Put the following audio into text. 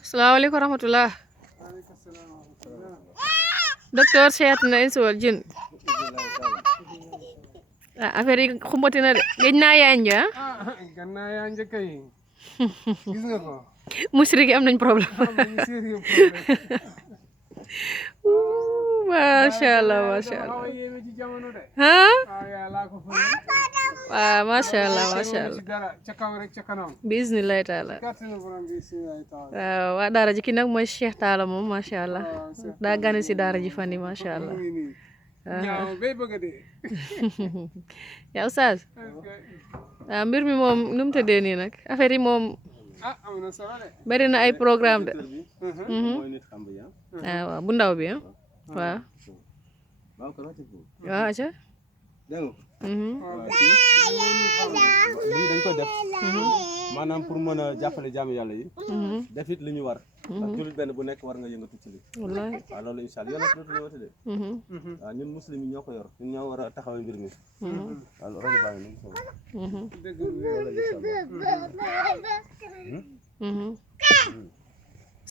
Assalamualaikum warahmatullah. Docteur seet na insuwal jin affaire yi xumbati na de gëj naa yanja gannaa yaa njëkk yi gis nga ko musrik yi am nañ problème masha Allah masha Allah ha waaw masha Allah ca kaw rek ca kanam bismillahi taala waaw waa daara ji ki nag mooy Cheikh Talla moom masha Allah daa gane si daara ji fan yi masha Allah ñaaw bay bëgg a dee yaa oustaz waaw mbir mi moom nu mu tëddee nii nag affaire yi moom am na solo de bari na ay programme de waaw bu ndaw bi waaw waaw aca lii dañ ko def maanaam pour mën a jàppale jaamu yàlla yi def it li ñu war ndax jullit benn bu nekk war nga yëngatu ci li wallahi waaw loolu incha allah yàlla dootu ñëwati de waaw ñun muslim yi ñoo ko yor ñun ñoo war a taxawal mbir mi waaw rajo baa ngi nii dëgg